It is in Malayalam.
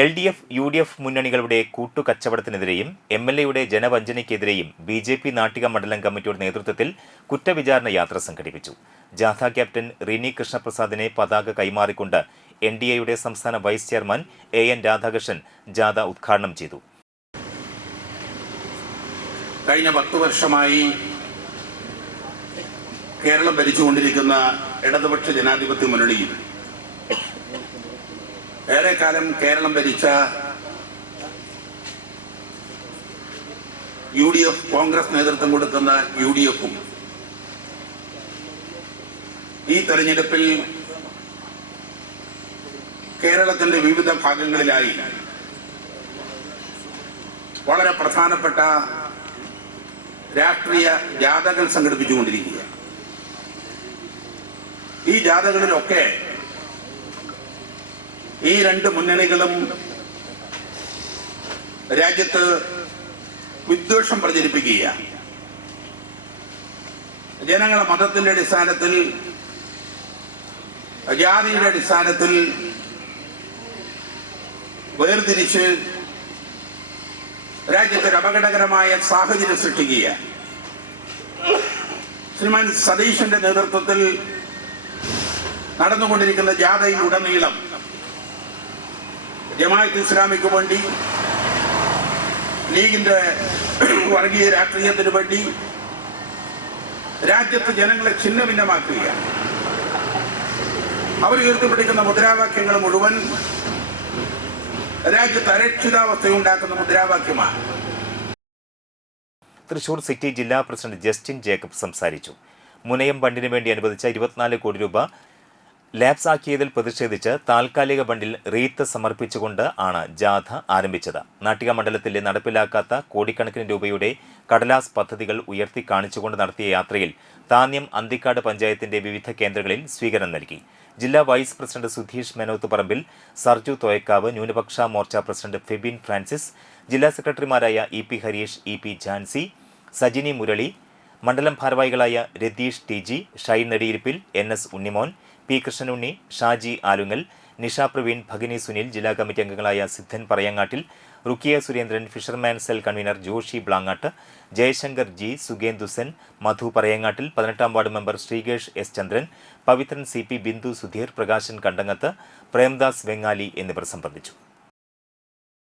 LDF, UDF മുന്നണികളുടെ കൂട്ടുകച്ചവടത്തിനെതിരെയും MLAയുടെ ജനവഞ്ചനയ്ക്കെതിരെയും BJP നാട്ടിക മണ്ഡലം കമ്മിറ്റിയുടെ നേതൃത്വത്തിൽ കുറ്റവിചാരണ യാത്ര സംഘടിപ്പിച്ചു. ജാഥ ക്യാപ്റ്റൻ റിനി കൃഷ്ണപ്രസാദിനെ പതാക കൈമാറിക്കൊണ്ട് NDAയുടെ സംസ്ഥാന വൈസ് ചെയർമാൻ AN രാധാകൃഷ്ണൻ ജാഥ ഉദ്ഘാടനം ചെയ്തു. കഴിഞ്ഞ 10 വർഷമായി കേരളം ഭരിച്ചുകൊണ്ടിരിക്കുന്ന ഇടതുപക്ഷ ജനാധിപത്യ മുന്നണിയിൽ ഏറെക്കാലം കേരളം ഭരിച്ച UDF കോൺഗ്രസ് നേതൃത്വം കൊടുക്കുന്ന UDFും ഈ തെരഞ്ഞെടുപ്പിൽ കേരളത്തിന്റെ വിവിധ ഭാഗങ്ങളിലായി വളരെ പ്രധാനപ്പെട്ട രാഷ്ട്രീയ ജാഥകൾ സംഘടിപ്പിച്ചുകൊണ്ടിരിക്കുക. ഈ ജാഥകളിലൊക്കെ ഈ രണ്ട് മുന്നണികളും രാജ്യത്ത് വിദ്വേഷം പ്രചരിപ്പിക്കുകയാണ്. ജനങ്ങളെ മതത്തിന്റെ അടിസ്ഥാനത്തിൽ, ജാതിയുടെ അടിസ്ഥാനത്തിൽ വേർതിരിച്ച് രാജ്യത്തൊരു അപകടകരമായ സാഹചര്യം സൃഷ്ടിക്കുകയാണ്. ശ്രീമാൻ സതീശന്റെ നേതൃത്വത്തിൽ നടന്നുകൊണ്ടിരിക്കുന്ന ജാഥയിലുടനീളം ജമാഅത്ത് ഇസ്ലാമിക്ക് വേണ്ടി, ലീഗിന്റെ വർഗീയ രാഷ്ട്രീയത്തിന് വേണ്ടി രാജ്യത്ത് ജനങ്ങളെ ഛിന്നഭിന്നമാക്കുകയാണ്. അവർ ഉയർത്തിപ്പിടിക്കുന്ന മുദ്രാവാക്യങ്ങൾ മുഴുവൻ രാജ്യത്ത് അരക്ഷിതാവസ്ഥയുണ്ടാക്കുന്ന മുദ്രാവാക്യമാണ്. തൃശൂർ സിറ്റി ജില്ലാ പ്രസിഡന്റ് ജസ്റ്റിൻ ജേക്കബ് സംസാരിച്ചു. മുനയം ബണ്ടിന് വേണ്ടി അനുവദിച്ച 24 കോടി രൂപ ലാപ്സ് ആക്കിയതിൽ പ്രതിഷേധിച്ച് താൽക്കാലിക ബണ്ടിൽ റീത്ത് സമർപ്പിച്ചുകൊണ്ട് ആണ് ജാഥ ആരംഭിച്ചത്. നാട്ടിക മണ്ഡലത്തിലെ നടപ്പിലാക്കാത്ത കോടിക്കണക്കിന് രൂപയുടെ കടലാസ് പദ്ധതികൾ ഉയർത്തി കാണിച്ചുകൊണ്ട് നടത്തിയ യാത്രയിൽ താന്യം അന്തിക്കാട് പഞ്ചായത്തിന്റെ വിവിധ കേന്ദ്രങ്ങളിൽ സ്വീകരണം നൽകി. ജില്ലാ വൈസ് പ്രസിഡന്റ് സുധീഷ് മെനോത്ത് പറമ്പിൽ, സർജു തോയക്കാവ്, ന്യൂനപക്ഷ മോർച്ച പ്രസിഡന്റ് ഫെബിൻ ഫ്രാൻസിസ്, ജില്ലാ സെക്രട്ടറിമാരായ EP ഹരീഷ്, EP ജാൻസി, സജിനി മുരളി, മണ്ഡലം ഭാരവാഹികളായ Ratheesh TG, Shine നെടിയിരിപ്പിൽ, NS Unnimon, P Krishnanunni, Shaji Alungal, Nisha Praveen, ഭഗിനി സുനിൽ, ജില്ലാ കമ്മിറ്റി അംഗങ്ങളായ Siddhan Parayangattil, Rukkiya Surendran, fisherman cell convener Joshi Blangad, Jayashankar G, Sugendu Sen, Madhu Parayangattil, 18ാം ward member Sreekesh S Chandran, Pavithran CP, Bindu Sudheer, Prakashan Kandangath, Premdas Vengali എന്നിവർ സംബന്ധിച്ചു.